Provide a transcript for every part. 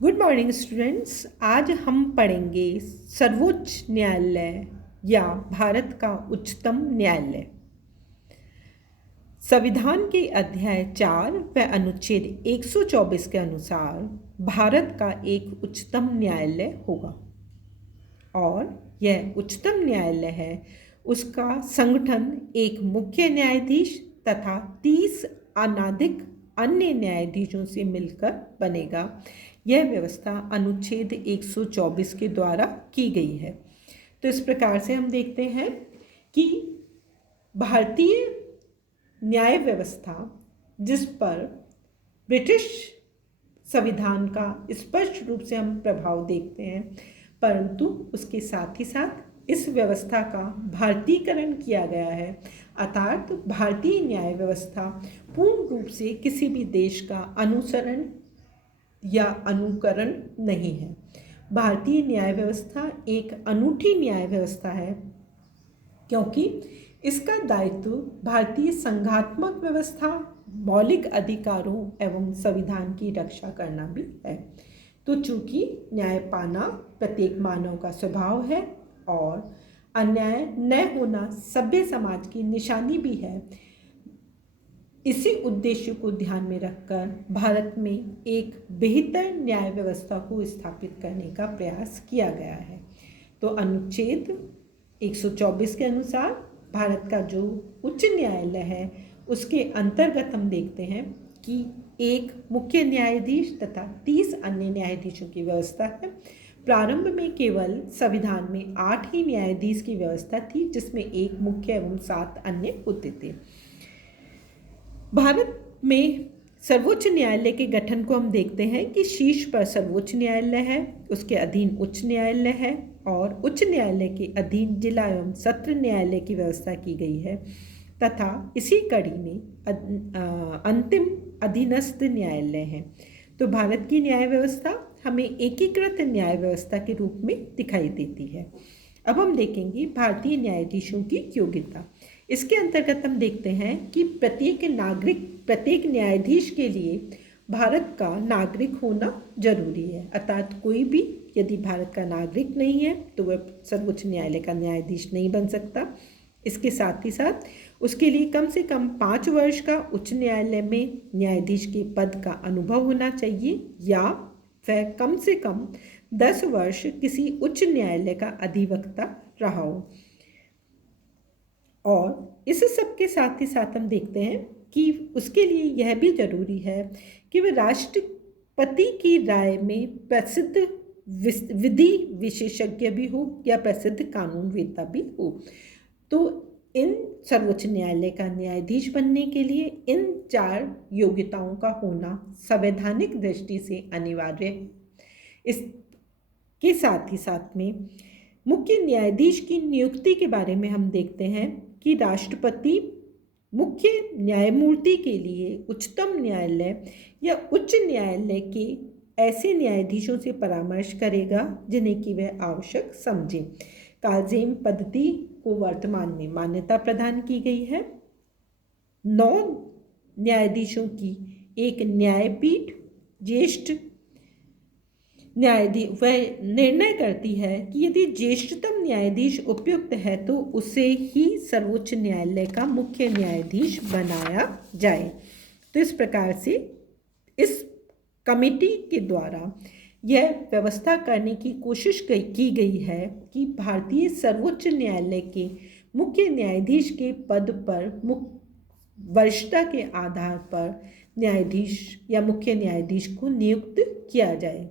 Good morning students. आज हम पढ़ेंगे सर्वोच्च न्यायालय या भारत का उच्चतम न्यायालय। संविधान के अध्याय 4 व अनुच्छेद 124 के अनुसार भारत का एक उच्चतम न्यायालय होगा और यह उच्चतम न्यायालय है। उसका संगठन एक मुख्य न्यायाधीश तथा 30 अनाधिक अन्य न्यायाधीशों से मिलकर बनेगा। यह व्यवस्था अनुच्छेद 124 के द्वारा की गई है। तो इस प्रकार से हम देखते हैं कि भारतीय न्याय व्यवस्था, जिस पर ब्रिटिश संविधान का स्पष्ट रूप से हम प्रभाव देखते हैं, परंतु उसके साथ ही साथ इस व्यवस्था का भारतीयकरण किया गया है। अर्थात भारतीय न्याय व्यवस्था पूर्ण रूप से किसी भी देश का अनुसरण या अनुकरण नहीं है। भारतीय न्याय व्यवस्था एक अनूठी न्याय व्यवस्था है, क्योंकि इसका दायित्व भारतीय संघात्मक व्यवस्था, मौलिक अधिकारों एवं संविधान की रक्षा करना भी है। तो चूंकि न्याय पाना प्रत्येक मानव का स्वभाव है और अन्याय न होना सभ्य समाज की निशानी भी है, इसी उद्देश्य को ध्यान में रखकर भारत में एक बेहतर न्याय व्यवस्था को स्थापित करने का प्रयास किया गया है। तो अनुच्छेद 124 के अनुसार भारत का जो उच्च न्यायालय है, उसके अंतर्गत हम देखते हैं कि एक मुख्य न्यायाधीश तथा 30 अन्य न्यायाधीशों की व्यवस्था है। प्रारंभ में केवल संविधान में 8 ही न्यायाधीश की व्यवस्था थी, जिसमें एक मुख्य एवं 7 अन्य होते थे। भारत में सर्वोच्च न्यायालय के गठन को हम देखते हैं कि शीर्ष पर सर्वोच्च न्यायालय है, उसके अधीन उच्च न्यायालय है और उच्च न्यायालय के अधीन जिला एवं सत्र न्यायालय की व्यवस्था की गई है तथा इसी कड़ी में अंतिम अधीनस्थ न्यायालय है। तो भारत की न्याय व्यवस्था हमें एकीकृत न्याय व्यवस्था के रूप में दिखाई देती है। अब हम देखेंगे भारतीय न्यायाधीशों की योग्यता। इसके अंतर्गत हम देखते हैं कि प्रत्येक न्यायाधीश के लिए भारत का नागरिक होना जरूरी है। अर्थात कोई भी यदि भारत का नागरिक नहीं है तो वह सर्वोच्च न्यायालय का न्यायाधीश नहीं बन सकता। इसके साथ ही साथ उसके लिए कम से कम 5 वर्ष का उच्च न्यायालय में न्यायाधीश के पद का अनुभव होना चाहिए या वह कम से कम 10 वर्ष किसी उच्च न्यायालय का अधिवक्ता रहा हो। और इस सब के साथ ही साथ हम देखते हैं कि उसके लिए यह भी जरूरी है कि वह राष्ट्रपति की राय में प्रसिद्ध विधि विशेषज्ञ भी हो या प्रसिद्ध कानूनवेत्ता भी हो। तो इन सर्वोच्च न्यायालय का न्यायाधीश बनने के लिए इन 4 योग्यताओं का होना संवैधानिक दृष्टि से अनिवार्य है। इसके साथ ही साथ में मुख्य न्यायाधीश की नियुक्ति के बारे में हम देखते हैं कि राष्ट्रपति मुख्य न्यायमूर्ति के लिए उच्चतम न्यायालय या उच्च न्यायालय के ऐसे न्यायाधीशों से परामर्श करेगा जिन्हें कि वह आवश्यक समझे। कालजेम पद्धति को वर्तमान में मान्यता प्रदान की गई है। 9 न्यायाधीशों की एक न्यायपीठ ज्येष्ठ न्यायाधीश वह निर्णय करती है कि यदि ज्येष्ठतम न्यायाधीश उपयुक्त है तो उसे ही सर्वोच्च न्यायालय का मुख्य न्यायाधीश बनाया जाए। तो इस प्रकार से इस कमेटी के द्वारा यह व्यवस्था करने की कोशिश की गई है कि भारतीय सर्वोच्च न्यायालय के मुख्य न्यायाधीश के पद पर वरिष्ठता के आधार पर न्यायाधीश या मुख्य न्यायाधीश को नियुक्त किया जाए।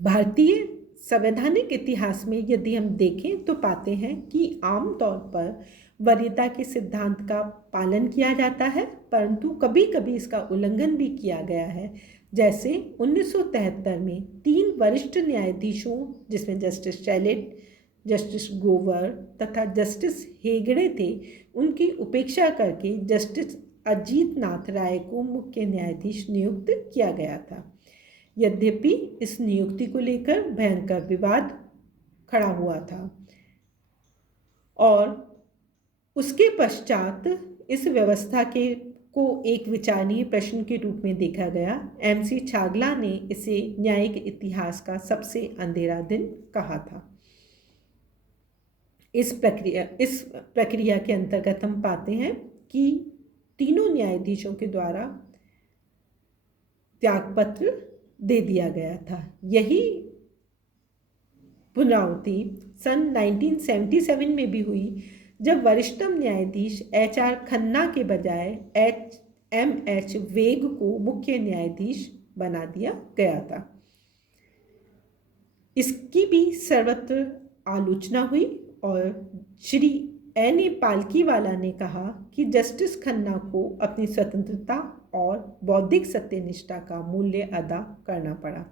भारतीय संवैधानिक इतिहास में यदि हम देखें तो पाते हैं कि आमतौर पर वरीयता के सिद्धांत का पालन किया जाता है, परंतु कभी कभी इसका उल्लंघन भी किया गया है। जैसे 1973 में 3 वरिष्ठ न्यायाधीशों, जिसमें जस्टिस शैलेट, जस्टिस ग्रोवर तथा जस्टिस हेगड़े थे, उनकी उपेक्षा करके जस्टिस अजीत नाथ राय को मुख्य न्यायाधीश नियुक्त किया गया था। यद्यपि इस नियुक्ति को लेकर भयंकर विवाद खड़ा हुआ था और उसके पश्चात इस व्यवस्था के को एक विचारणीय प्रश्न के रूप में देखा गया। MC छागला ने इसे न्यायिक इतिहास का सबसे अंधेरा दिन कहा था। इस प्रक्रिया के अंतर्गत हम पाते हैं कि तीनों न्यायाधीशों के द्वारा त्यागपत्र दे दिया गया था। यही पुनरावृत्ति सन 1977 में भी हुई, जब वरिष्ठतम न्यायाधीश HR खन्ना के बजाय MM वेग को मुख्य न्यायाधीश बना दिया गया था। इसकी भी सर्वत्र आलोचना हुई और श्री N.A. पालकीवाला ने कहा कि जस्टिस खन्ना को अपनी स्वतंत्रता और बौद्धिक सत्यनिष्ठा का मूल्य अदा करना पड़ा।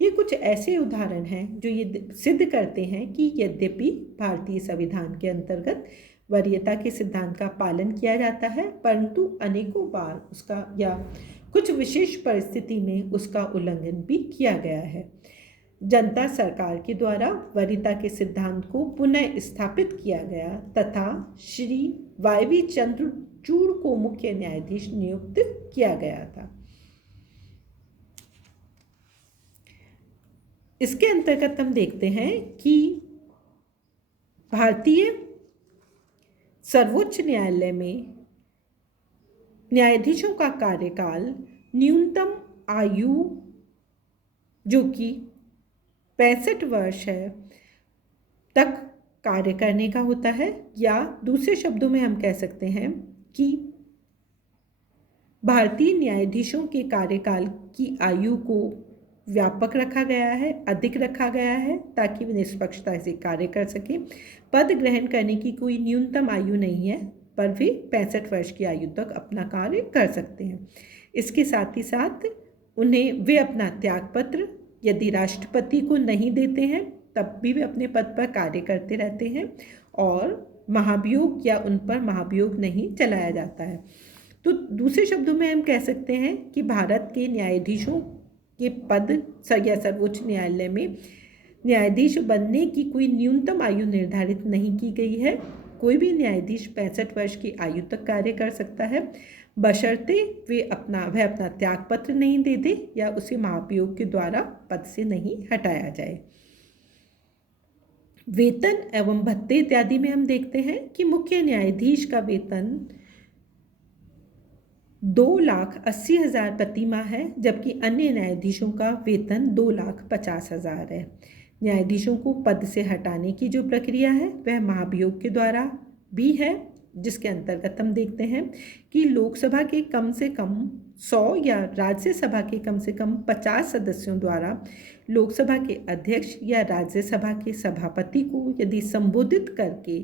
ये कुछ ऐसे उदाहरण हैं जो ये सिद्ध करते हैं कि यद्यपि भारतीय संविधान के अंतर्गत वरीयता के सिद्धांत का पालन किया जाता है, परंतु अनेकों बार उसका या कुछ विशेष परिस्थिति में उसका उल्लंघन भी किया गया है। जनता सरकार के द्वारा वरीयता के सिद्धांत को पुनः स्थापित किया गया तथा श्री YV चंद्रचूड़ को मुख्य न्यायाधीश नियुक्त किया गया था। इसके अंतर्गत हम देखते हैं कि भारतीय सर्वोच्च न्यायालय में न्यायाधीशों का कार्यकाल न्यूनतम आयु जो कि 65 वर्ष है तक कार्य करने का होता है, या दूसरे शब्दों में हम कह सकते हैं कि भारतीय न्यायाधीशों के कार्यकाल की आयु को व्यापक रखा गया है, अधिक रखा गया है, ताकि वे निष्पक्षता से कार्य कर सकें। पद ग्रहण करने की कोई न्यूनतम आयु नहीं है, पर वे 65 वर्ष की आयु तक अपना कार्य कर सकते हैं। इसके साथ ही साथ उन्हें वे अपना त्यागपत्र यदि राष्ट्रपति को नहीं देते हैं तब भी वे अपने पद पर कार्य करते रहते हैं और महाभियोग या उन पर महाभियोग नहीं चलाया जाता है। तो दूसरे शब्दों में हम कह सकते हैं कि भारत के न्यायाधीशों के पद या सर्वोच्च न्यायालय में न्यायाधीश बनने की कोई न्यूनतम आयु निर्धारित नहीं की गई है। कोई भी न्यायाधीश 65 वर्ष की आयु तक कार्य कर सकता है, बशर्ते वह अपना त्यागपत्र नहीं दे दे या उसे महाभियोग के द्वारा पद से नहीं हटाया जाए। वेतन एवं भत्ते इत्यादि में हम देखते हैं कि मुख्य न्यायाधीश का वेतन 2,80,000 प्रति माह है, जबकि अन्य न्यायाधीशों का वेतन 2,50,000 है। न्यायाधीशों को पद से हटाने की जो प्रक्रिया है वह महाभियोग के द्वारा भी है, जिसके अंतर्गत हम देखते हैं कि लोकसभा के कम से कम 100 या राज्यसभा के कम से कम 50 सदस्यों द्वारा लोकसभा के अध्यक्ष या राज्यसभा के सभापति को यदि संबोधित करके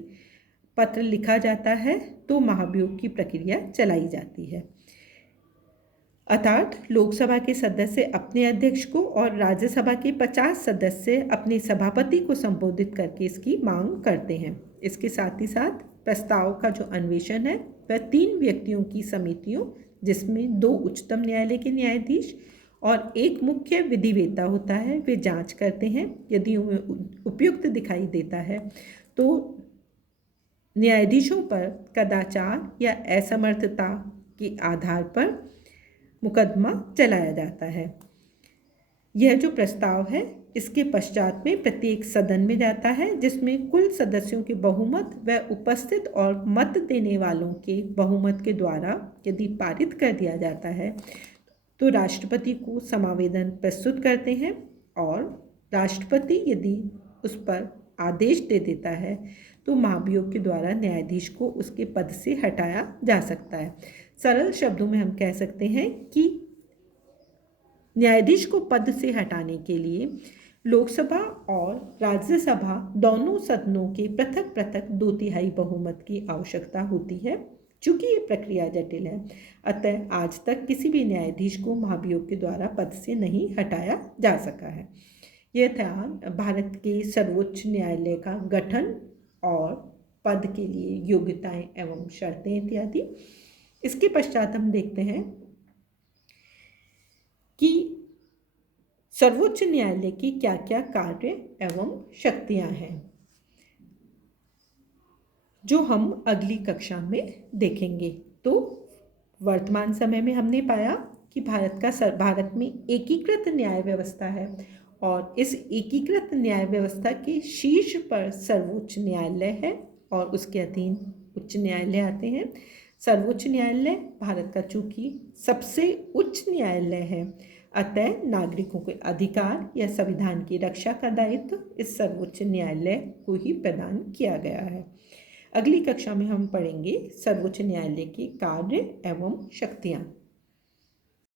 पत्र लिखा जाता है तो महाभियोग की प्रक्रिया चलाई जाती है। अर्थात लोकसभा के सदस्य अपने अध्यक्ष को और राज्यसभा के 50 सदस्य अपने सभापति को संबोधित करके इसकी मांग करते हैं। इसके साथ ही साथ प्रस्ताव का जो अन्वेषण है वह 3 व्यक्तियों की समितियों, जिसमें 2 उच्चतम न्यायालय के न्यायाधीश और 1 मुख्य विधिवेत्ता होता है, वे जांच करते हैं। यदि उन्हें उपयुक्त दिखाई देता है तो न्यायाधीशों पर कदाचार या असमर्थता के आधार पर मुकदमा चलाया जाता है। यह जो प्रस्ताव है इसके पश्चात में प्रत्येक सदन में जाता है, जिसमें कुल सदस्यों के बहुमत व उपस्थित और मत देने वालों के बहुमत के द्वारा यदि पारित कर दिया जाता है तो राष्ट्रपति को समावेदन प्रस्तुत करते हैं और राष्ट्रपति यदि उस पर आदेश दे देता है तो महाभियोग के द्वारा न्यायाधीश को उसके पद से हटाया जा सकता है। सरल शब्दों में हम कह सकते हैं कि न्यायाधीश को पद से हटाने के लिए लोकसभा और राज्यसभा दोनों सदनों के पृथक पृथक 2/3 बहुमत की आवश्यकता होती है। चूंकि ये प्रक्रिया जटिल है, अतः आज तक किसी भी न्यायाधीश को महाभियोग के द्वारा पद से नहीं हटाया जा सका है। यह था भारत के सर्वोच्च न्यायालय का गठन और पद के लिए योग्यताएं एवं शर्तें इत्यादि। इसके पश्चात हम देखते हैं कि सर्वोच्च न्यायालय की क्या क्या कार्य एवं शक्तियां हैं, जो हम अगली कक्षा में देखेंगे। तो वर्तमान समय में हमने पाया कि भारत में एकीकृत न्याय व्यवस्था है और इस एकीकृत न्याय व्यवस्था के शीर्ष पर सर्वोच्च न्यायालय है और उसके अधीन उच्च न्यायालय आते हैं। सर्वोच्च न्यायालय भारत का चूंकि सबसे उच्च न्यायालय है, अतः नागरिकों के अधिकार या संविधान की रक्षा का दायित्व इस सर्वोच्च न्यायालय को ही प्रदान किया गया है। अगली कक्षा में हम पढ़ेंगे सर्वोच्च न्यायालय के कार्य एवं शक्तियाँ।